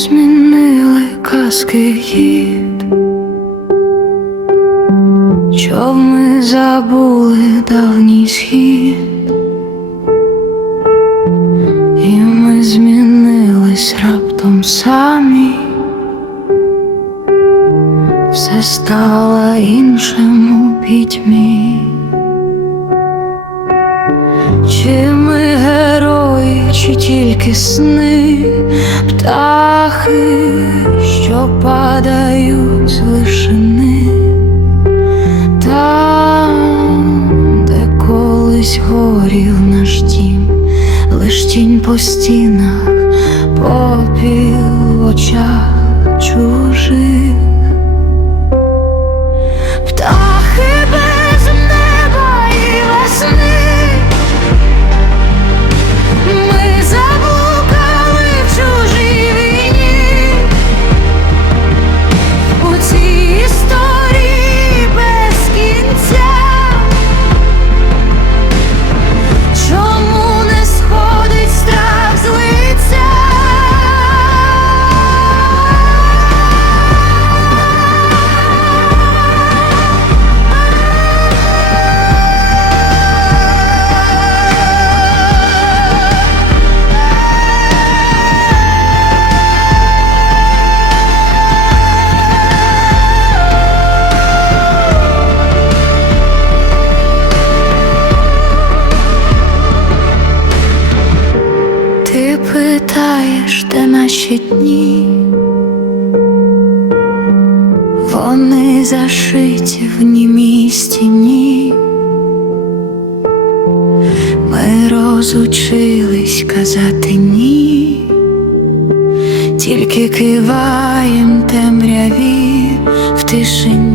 змінили казки хід, щоб ми забули давній схід, і ми змінились раптом самі, все стало іншим у пітьмі. Чи ми герої, чи тільки сни, птахи, що падають з вишини, там, де колись горів наш дім, лиш тінь по стінах, наші дні, вони зашиті в німій стіні. Ми розучились казати ні, тільки киваєм темряві в тишині.